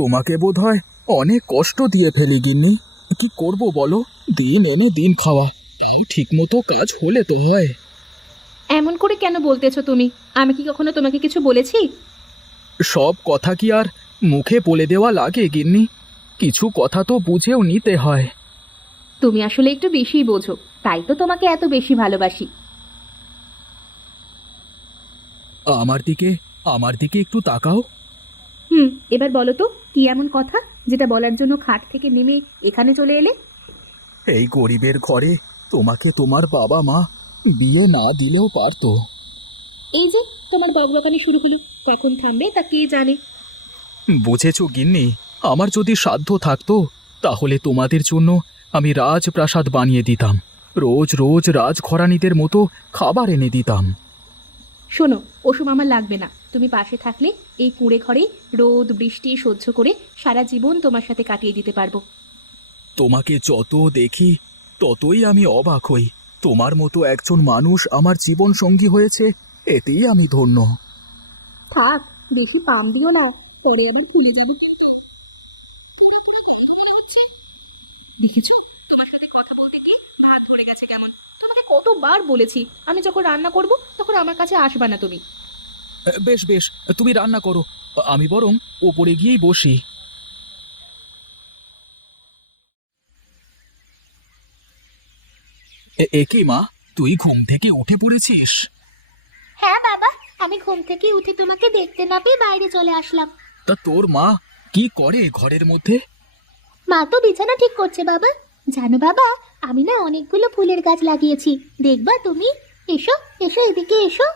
তোমাকে বোধহয় অনেক কষ্ট দিয়ে ফেলি গিন্নি। কি করব বলো, দিন এনে দিন খাওয়া, ঠিক মতো কাজ হলে তো হয়। এমন করে কেন বলতেছো তুমি? আমি কি কখনো তোমাকে কিছু বলেছি? সব কথা কি আর মুখে বলে দেওয়া লাগে গিন্নি? কিছু কথা তো বুঝেও নিতে হয়। তুমি আসলে একটু বেশিই বোঝো, তাই তো তোমাকে এত বেশি ভালোবাসি। আমার দিকে একটু তাকাও। এবার বলো তো, কি এমন কথা যেটা বলার জন্য খাট থেকে নেমে এখানে চলে এলে? এই গরিবের ঘরে তোমাকে তোমার বাবা মা বিয়ে না দিলেও পারতো। এই যে তোমার বকবকানি শুরু হলো, কখন থামবে তা কে জানে। বুঝেছো গিন্নি, আমার যদি সাধ্য থাকতো তাহলে তোমাদের জন্য আমি রাজপ্রাসাদ বানিয়ে দিতাম, রোজ রোজ রাজঘরানীদের মতো খাবার এনে দিতাম। শোনো, ওসব আমার লাগবে না। তুমি পাশে থাকলে এই কুঁড়ে ঘরে রোদ বৃষ্টি সহ্য করে সারা জীবন তোমার সাথে কাটিয়ে দিতে পারবো। তোমাকে যত দেখি ততই আমি অবাক হই। তোমার মতো একজন মানুষ আমার জীবন সঙ্গী হয়েছে, এতেই আমি ধন্য। থাক, বেশি পাম দিও না, পরে আবার ভুলে যাবে। দেখেছো, তোমার সাথে কথা বলতে গিয়ে ভাত ধরে গেছে কেমন। তোমাকে কতবার বলেছি আমি যখন রান্না করব তখন আমার কাছে আসবা না তুমি। বেশ বেশ, তুমি রান্না করো, আমি বরং ওপরে গিয়েই বসি। এ কি মা, তুই ঘুম থেকে উঠে পড়েছিস? হ্যাঁ বাবা, আমি ঘুম থেকে উঠে তোমাকে দেখতে না পেয়ে বাইরে চলে আসলাম। তা তোর মা কি করে ঘরের মধ্যে? মা তো বিছানা ঠিক করছে বাবা। জানো বাবা, আমি না অনেকগুলো ফুলের গাছ লাগিয়েছি, দেখবা তুমি? এসো এসো, এদিকে এসো।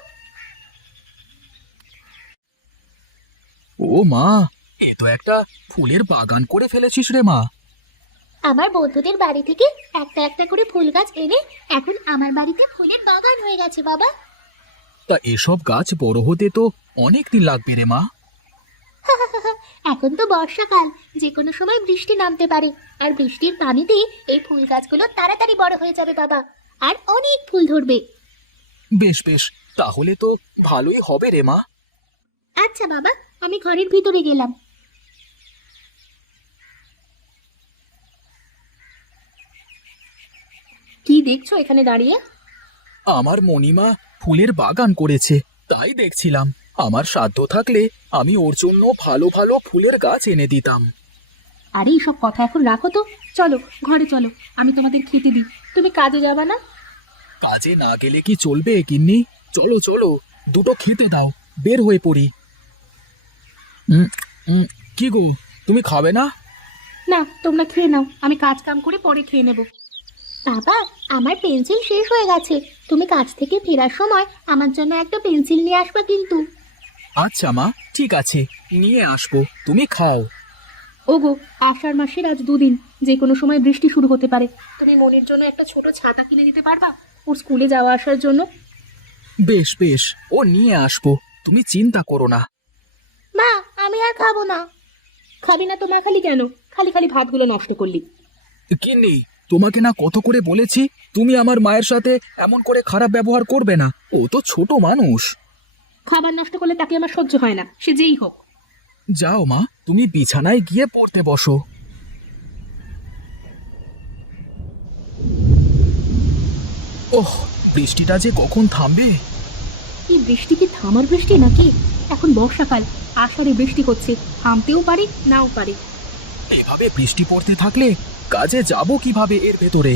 ও মা, এ তো একটা ফুলের বাগান করে ফেলেছিস রে মা। আমার বন্ধুদের বাড়ি থেকে একটা একটা করে ফুল গাছ এনে এখন আমার বাড়িতে ফুলের বাগান হয়ে গেছে বাবা। তা এসব গাছ বড় হতে তো অনেক দিন লাগবে রে মা। এখন তো বর্ষাকাল, যে কোনো সময় বৃষ্টি নামতে পারে, আর বৃষ্টির পানিতে এই ফুল গাছগুলো তাড়াতাড়ি বড় হয়ে যাবে বাবা, আর অনেক ফুল ধরবে। বেশ বেশ, তাহলে তো ভালোই হবে রে মা। আচ্ছা বাবা, আমি ঘরের ভিতরে গেলাম। কি দেখছো এখানে দাঁড়িয়ে? আমার মণিমা ফুলের বাগান করেছে, তাই দেখছিলাম। আমার সাধ্য থাকলে আমি ওর জন্য ভালো ভালো ফুলের গাছ এনে দিতাম। আরে এইসব কথা এখন রাখো তো, চলো ঘরে চলো, আমি তোমাদের খেতে দিই। তুমি কাজে যাবা না? কাজে না গেলে কি চলবে গিন্নি? চলো চলো, দুটো খেতে দাও, বের হয়ে পড়ি। উম, উম, কি গো, তুমি খাবে না? না, তোমরা খেয়ে নাও, আমি কাজ কাম করে পরে খেয়ে নেব। বাবা, আমার পেন্সিল শেষ হয়ে গেছে, তুমি কাজ থেকে ফেরার সময় আমার জন্য একটা পেন্সিল নিয়ে আসবা কিন্তু। আচ্ছা মা, ঠিক আছে, নিয়ে আসবো, তুমি খাও। ওগো, আষাঢ় মাসের আজ 2 দিন, যে কোনো সময় বৃষ্টি শুরু হতে পারে। তুমি মনির জন্য একটা ছোট ছাতা কিনে দিতে পারবা, ওর স্কুলে যাওয়া আসার জন্য? বেশ বেশ, ও নিয়ে আসবো, তুমি চিন্তা করো না। মা, আমি আর খাবো না। খাবি না তো মা, খালি কেন? খালি খালি ভাতগুলো নষ্ট করলি। গিন্নি, তোমাকে না কত করে বলেছি তুমি আমার মায়ের সাথে এমন করে খারাপ ব্যবহার করবে না, ও তো ছোট মানুষ। খাবার নষ্ট করলে তাকে আমার সহ্য হয় না, সে যেই হোক। যাও মা, তুমি বিছানায় গিয়ে পড়তে বসো। ওহ, বৃষ্টিটা যে কখন থামবে। এই বৃষ্টি কি থামার বৃষ্টি নাকি? এখন বর্ষাকাল, আষাঢ়ে বৃষ্টি হচ্ছে, থামতেও পারে নাও পারে। এভাবে বৃষ্টি পড়তে থাকলে কাজে যাব কিভাবে এর ভেতরে?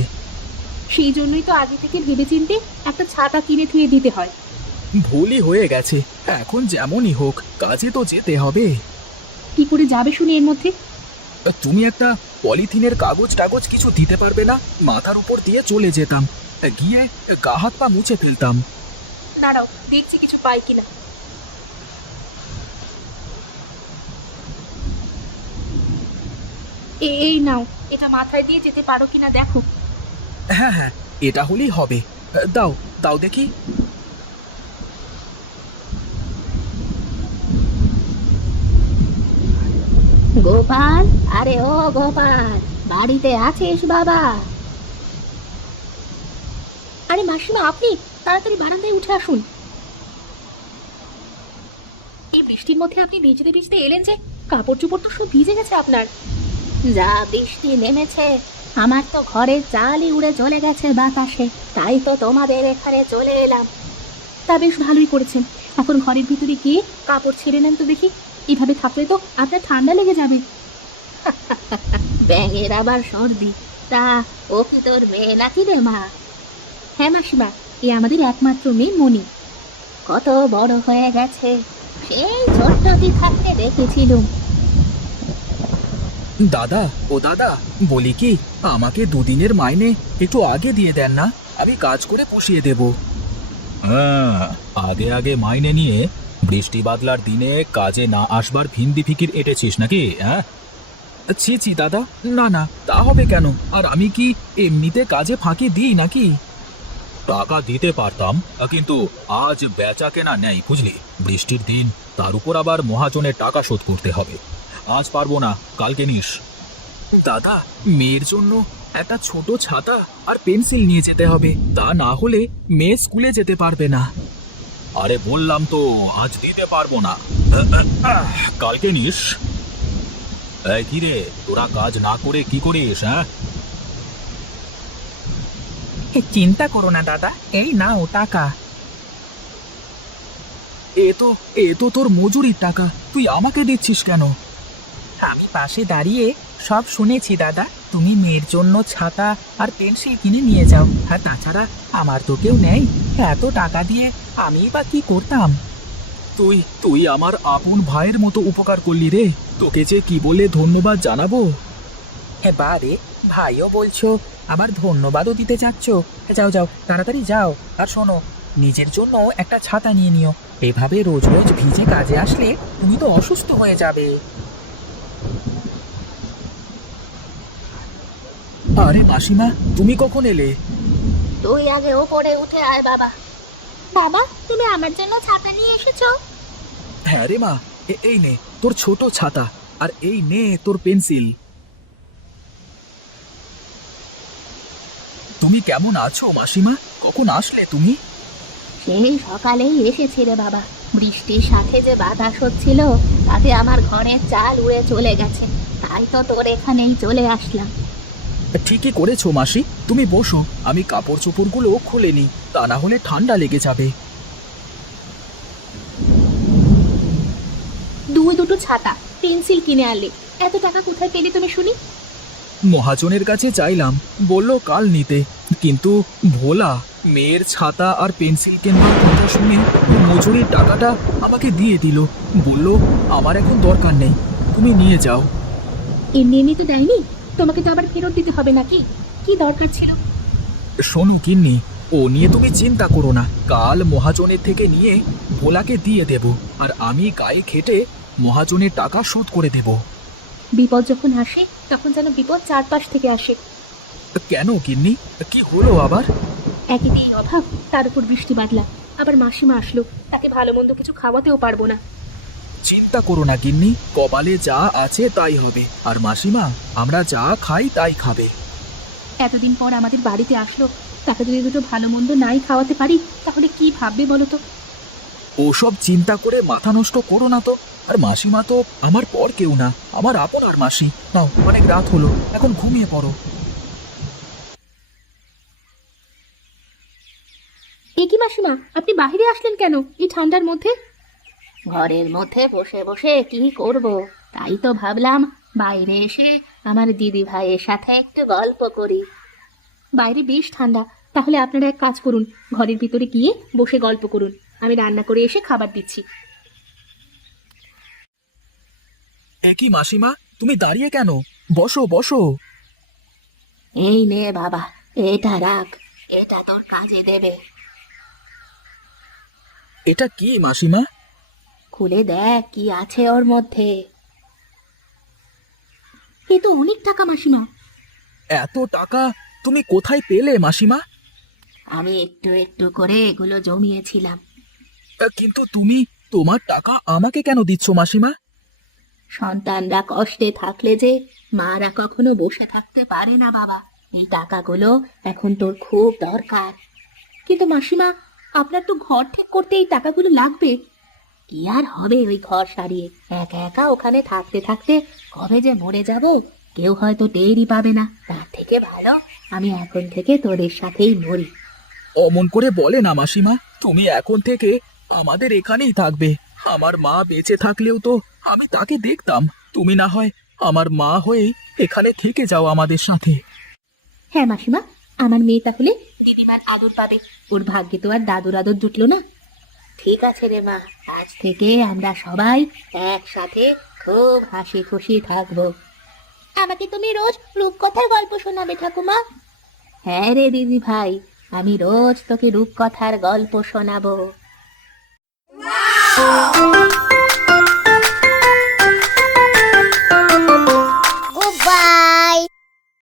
সেই জন্যই তো আগে থেকে ভেবেচিন্তে একটা ছাতা কিনে থুয়ে দিতে হয়। ভুলই হয়ে গেছে, এখন যেমনই হোক কাজে তো যেতে হবে। কি করে যাবে শুনি এর মধ্যে? তুমি একটা পলিথিনের কাগজ টাগজ কিছু দিতে পারবে না? মাথার উপর দিয়ে চলে যেতাম, গিয়ে গা হাত পা মুছে ফেলতাম। দাঁড়াও, দেখছি কিছু পাই কিনা। এই নাও, এটা মাথায় দিয়ে যেতে পারো কিনা দেখো। হ্যাঁ হ্যাঁ, এটা হলেই হবে। দাও দাও দেখি। গোপাল, আরে ও গোপাল, বাড়িতে আছিস বাবা? আরে মাসিমা, আপনি তাড়াতাড়ি বারান্দায় উঠে আসুন। এই বৃষ্টির মধ্যে আপনি ভিজতে ভিজতে এলেন যে? কাপড় চোপড় তো সব ভিজে গেছে আপনার। যা বৃষ্টি নেমেছে, আমার তো ঘরের চালই উড়ে চলে গেছে বাতাসে, তাই তো তোমাদের এখানে চলে এলাম। তা বেশ ভালোই করেছেন। এখন ঘরের ভিতরে গিয়ে কাপড় ছেড়ে নেন তো দেখি। এভাবে থাকলে তো আপনার ঠান্ডা লেগে যাবে। ব্যাঙের আবার সর্দি। তা ও কি তোর মেয়ে নাকি রে মা? হ্যাঁ মাসিমা, এ আমাদের একমাত্র মেয়ে মনি। কত বড় হয়ে গেছে, সেই ছোট্টটি থাকতে দেখেছিলুম। দাদা, ও দাদা, বলি কি, আমাকে দুদিনের মাইনে একটু আগে দিয়ে দেন না, আমি কাজ করে পুষিয়ে দেব। হ্যাঁ, আগে আগে মাইনে নিয়ে বৃষ্টি বাদলার দিনে কাজে না আসবার ভিন্দি ফিকির এঁটেছিস নাকি? হ্যাঁ, ছি ছি দাদা, না না, তা হবে কেন? আর আমি কি এমনিতে কাজে ফাঁকি দিই নাকি? টাকা দিতে পারতাম, কিন্তু আজ বেচা কেনা নেই বুঝলি। বৃষ্টির দিন, তার উপর আবার মহাজনের টাকা শোধ করতে হবে। আজ পারবো না, কালকে নিস। দাদা, মেয়ের জন্য একটা ছোট ছাতা আর পেন্সিল নিয়ে যেতে হবে, তা না হলে মেয়ে স্কুলে যেতে পারবে না। আরে বললাম তো আজ দিতে পারবো না, কালকে নিস। এই কি রে, তোরা কাজ না করে কি করিস? হ্যাঁ, চিন্তা করো না দাদা, এই নাও টাকা। এ তো তোর মজুরির টাকা, তুই আমাকে দিচ্ছিস কেন? আমি পাশে দাঁড়িয়ে সব শুনেছি দাদা। তুমি মেয়ের জন্য ছাতা আর পেন্সিল কিনে নিয়ে যাও, আর তাছাড়া আমার তো কেউ নেই, এত টাকা দিয়ে আমি বা কি করতাম। তুই তুই আমার আপন ভাইয়ের মতো উপকার করলি রে, তোকে যে কি বলে ধন্যবাদ জানাবো। হ্যাঁ বারে, ভাইও বলছো, আবার ধন্যবাদও দিতে চাচ্ছ। যাও যাও, তাড়াতাড়ি যাও। আর শোনো, নিজের জন্য একটা ছাতা নিয়ে নিও, এভাবে রোজ রোজ ভিজে কাজে আসলে তুমি তো অসুস্থ হয়ে যাবে। আরে মাসিমা, তুমি কখন এলে? তুই আগে ওপরে উঠে আয় বাবা। বাবা, তুমি আমার জন্য ছাতা নিয়ে এসেছো? হ্যাঁ রে মা, এই নে তোর ছোট ছাতা, আর এই নে তোর পেন্সিল। তুমি কেমন আছো মাসিমা? কখন আসলে তুমি? সেই সকালেই এসেছি রে বাবা। বৃষ্টির সাথে যে বাতাস হচ্ছিল, তাতে আমার ঘরের চাল উড়ে চলে গেছে, তাই তো তোর এখানেই চলে আসলাম। ঠিকই করেছো মাসি, তুমি বসো, আমি কাপড় চোপড়গুলো খুলে নি, তা না হলে ঠান্ডা লেগে যাবে। দুটো ছাতা, পেন্সিল কিনে আনলে, এত টাকা কোথায় পেলে তুমি শুনি? মহাজনের কাছে চাইলাম, বলল কাল নিতে, কিন্তু ভোলা মেয়ের ছাতা আর পেন্সিল কেনার কথা শুনে মজুরির টাকাটা আমাকে দিয়ে দিল, বলল আমার এখন দরকার নেই, তুমি নিয়ে যাও। এমনি এমনি তো দেয়নি, তোমাকে তো আবার ফেরত দিতে হবে নাকি? কি দরকার ছিল? শোনো গিন্নি, ও নিয়ে তুমি চিন্তা করো না, কাল মহাজনের থেকে নিয়ে ভোলাকে দিয়ে দেব, আর আমি গায়ে খেটে মহাজনের টাকা শোধ করে দেব। বিপদ যখন আসে তখন যেন বিপদ চারপাশ থেকে আসে। কেন গিন্নি, কি হলো আবার? একেতেই অভাব, তার উপর বৃষ্টি বাদলা, আবার মাসিমা আসলো, তাকে ভালো মন্দ কিছু খাওয়াতেও পারবো না। চিন্তা করো না গিন্নি, কপালে যা আছে তাই হবে, আর মাসিমা আমরা যা খাই তাই খাবে। এতদিন পর আমাদের বাড়িতে আসলো, তাকে যদি দুটো ভালো মন্দ নাই খাওয়াতে পারি, তাহলে কি ভাববে বলো তো? ওসব চিন্তা করে মাথা নষ্ট করো না তো, আর মাসিমা তো আমার পর কেউ না, আমার আপন আর মাসি। নাও, অনেক রাত হলো, এখন ঘুমিয়ে পড়ো। এ কি মাসিমা, আপনি বাইরে আসলেন কেন এই ঠান্ডার মধ্যে? ঘরের মধ্যে বসে বসে কি করব, তাই তো ভাবলাম বাইরে এসে আমার দিদি ভাইয়ের সাথে একটু গল্প করি। বাইরে বেশ ঠান্ডা, তাহলে আপনারা এক কাজ করুন, ঘরের ভিতরে গিয়ে বসে গল্প করুন, আমি রান্না করে এসে খাবার দিচ্ছি। একই মাসিমা, তুমি দাঁড়িয়ে কেন? বসো বসো। এই নে বাবা, এটা রাখ, এটা তোর কাজে দেবে। এটা কি মাসিমা? খুলে দেখ কি আছে ওর মধ্যে। এ তো অনেক টাকা মাসিমা। এত টাকা তুমি কোথায় পেলে মাসিমা? আমি একটু একটু করে এগুলো জমিয়েছিলাম। কিন্তু তুমি তোমার টাকা আমাকে কেন দিচ্ছ মাসিমা? সন্তানরা কষ্টে থাকলে যে মারা কখনো বসে থাকতে পারে না বাবা, এই টাকাগুলো এখন তোর খুব দরকার। কিন্তু মাসিমা, আপনার তো ঘর ঠিক করতে এই টাকাগুলো লাগবে। কি আর হবে ওই ঘর সারিয়ে, একা একা ওখানে থাকতে থাকতে কবে যে মরে যাব কেউ হয়তো টেরই পাবে না। তার থেকে ভালো আমি এখন থেকে তোদের সাথেই মরি। অমন করে বলে না মাসিমা, তুমি এখন থেকে আমাদের এখানেই থাকবে। আমার মা বেঁচে থাকলেও তো আমি তাকে দেখতাম। তুমি না হয় আমার মা হয়েই এখানে থেকে যাও আমাদের সাথে। হ্যাঁ মাসিমা, আমার মেয়ে তাহলে দিদিমার আদর পাবে। ওর ভাগ্যে তো আর দাদুর আদর জুটলো না। ঠিক আছে রে মা, আজ থেকে আমরা সবাই একসাথে খুব হাসি খুশি থাকবো। আমাকে তুমি রোজ রূপকথার গল্প শোনাবে ঠাকুমা? হ্যাঁ রে দিদি ভাই, আমি রোজ তোকে রূপকথার গল্প শোনাবো।